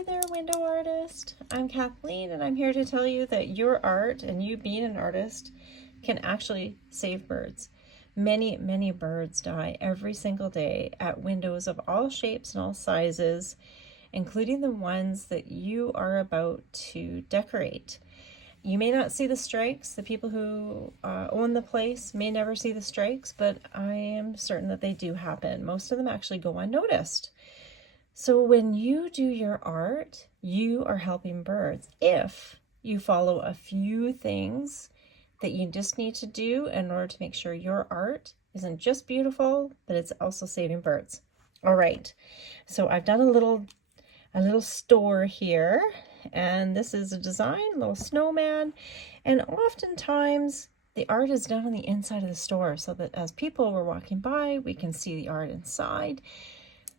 Hi there, window artist. I'm Kathleen, and I'm here to tell you that your art and you being an artist can actually save birds. Many birds die every single day at windows of all shapes and all sizes, including the ones that you are about to decorate. You may not see the strikes. The people who own the place may never see the strikes, but I am certain that they do happen. Most of them actually go unnoticed. So when you do your art, you are helping birds if you follow a few things that you just need to do in order to make sure your art isn't just beautiful, but it's also saving birds. All right, so I've done a little store here, and this is a design, a little snowman, and oftentimes the art is done on the inside of the store so that as people were walking by, we can see the art inside.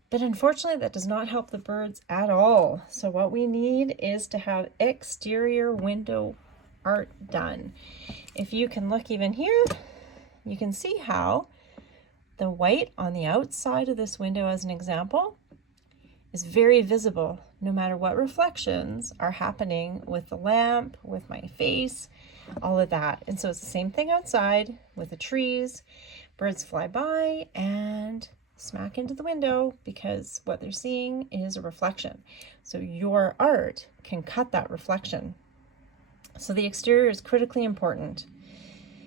But unfortunately, that does not help the birds at all. So what we need is to have exterior window art done. If you can look even here, you can see how the white on the outside of this window, as an example, is very visible no matter what reflections are happening with the lamp, with my face, all of that. And so it's the same thing outside with the trees. Birds fly by and smack into the window because what they're seeing is a reflection. So your art can cut that reflection. So the exterior is critically important.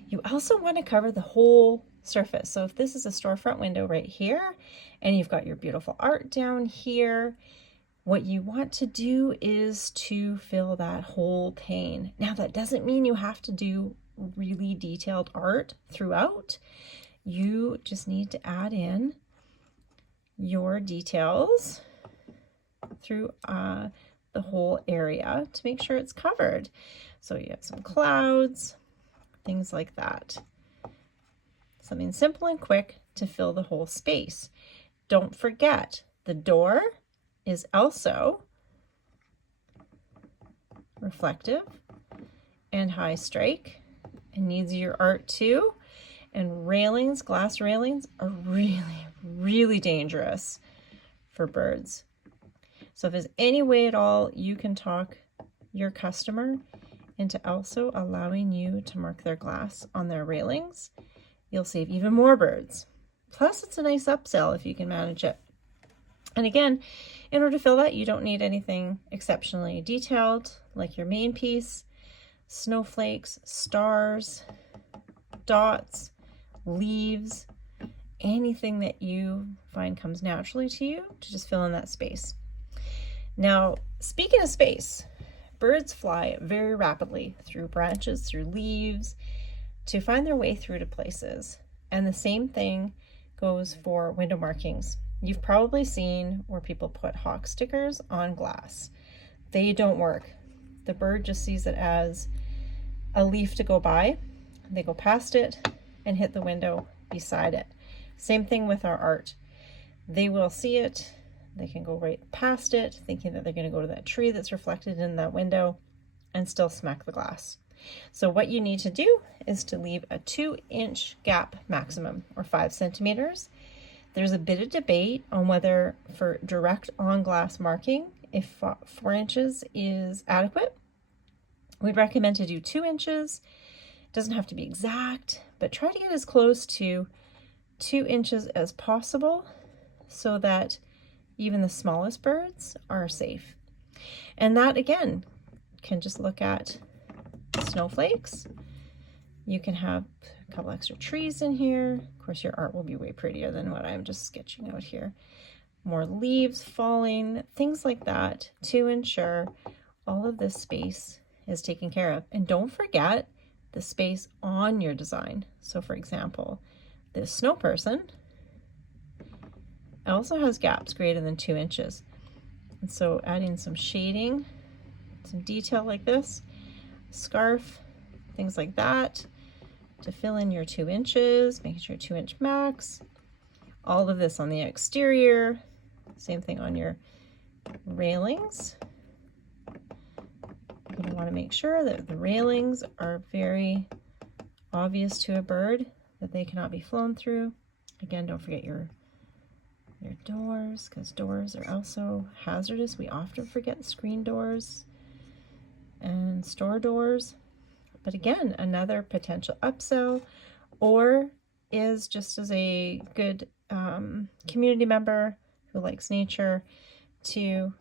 You also want to cover the whole surface. So if this is a storefront window right here, and you've got your beautiful art down here, what you want to do is to fill that whole pane. Now that doesn't mean you have to do really detailed art throughout. You just need to add in your details through the whole area to make sure it's covered. So you have some clouds, things like that. Something simple and quick to fill the whole space. Don't forget, the door is also reflective and high strike and needs your art too. And railings, glass railings, are really dangerous for birds. So if there's any way at all you can talk your customer into also allowing you to mark their glass on their railings, you'll save even more birds. Plus, it's a nice upsell if you can manage it. And again, in order to fill that, you don't need anything exceptionally detailed like your main piece, snowflakes, stars, dots, leaves, anything that you find comes naturally to you to just fill in that space. Now, speaking of space, birds fly very rapidly through branches, through leaves, to find their way through to places. And the same thing goes for window markings. You've probably seen where people put hawk stickers on glass. They don't work. The bird just sees it as a leaf to go by. They go past it and hit the window beside it. Same thing with our art. They will see it, they can go right past it, thinking that they're going to go to that tree that's reflected in that window and still smack the glass. So what you need to do is to leave a 2-inch gap maximum, or 5 centimeters. There's a bit of debate on whether for direct on glass marking, if 4 inches is adequate. We'd recommend to do 2 inches. Doesn't have to be exact, but try to get as close to 2 inches as possible so that even the smallest birds are safe. And that again can just look at snowflakes. You can have a couple extra trees in here. Of course, your art will be way prettier than what I'm just sketching out here. More leaves falling, things like that, to ensure all of this space is taken care of. And don't forget the space on your design. So for example, this snow person also has gaps greater than 2 inches. And so adding some shading, some detail like this, scarf, things like that to fill in your 2 inches, making sure 2-inch max. All of this on the exterior, same thing on your railings. You want to make sure that the railings are very obvious to a bird, that they cannot be flown through. Again, don't forget your your doors, because doors are also hazardous. We often forget screen doors and store doors. But again, another potential upsell, or is just as a good community member who likes nature to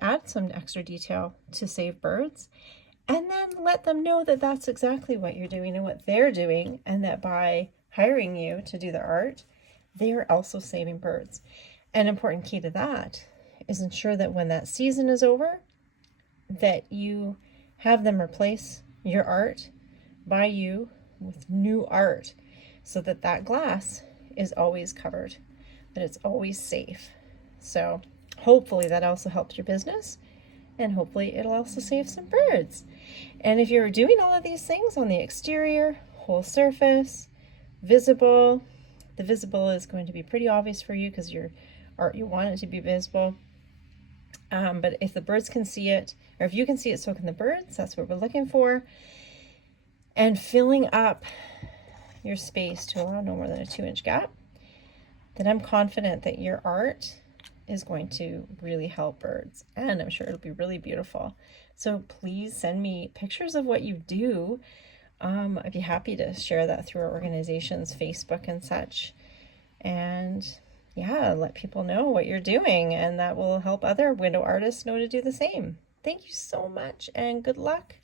add some extra detail to save birds, and then let them know that that's exactly what you're doing and what they're doing, and that by hiring you to do the art, they are also saving birds. An important key to that is ensure that when that season is over, that you have them replace your art by you with new art, so that that glass is always covered, that it's always safe. So hopefully that also helps your business, and hopefully it'll also save some birds. And if you're doing all of these things on the exterior, whole surface, visible, the visible is going to be pretty obvious for you because your art, you want it to be visible. But if the birds can see it, or if you can see it, so can the birds. That's what we're looking for. And filling up your space to allow no more than a 2-inch gap, then I'm confident that your art is going to really help birds, and I'm sure it'll be really beautiful. So please send me pictures of what you do. I'd be happy to share that through our organization's Facebook and such. And yeah, let people know what you're doing, and that will help other window artists know to do the same. Thank you so much, and good luck.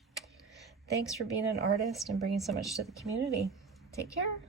Thanks for being an artist and bringing so much to the community. Take care.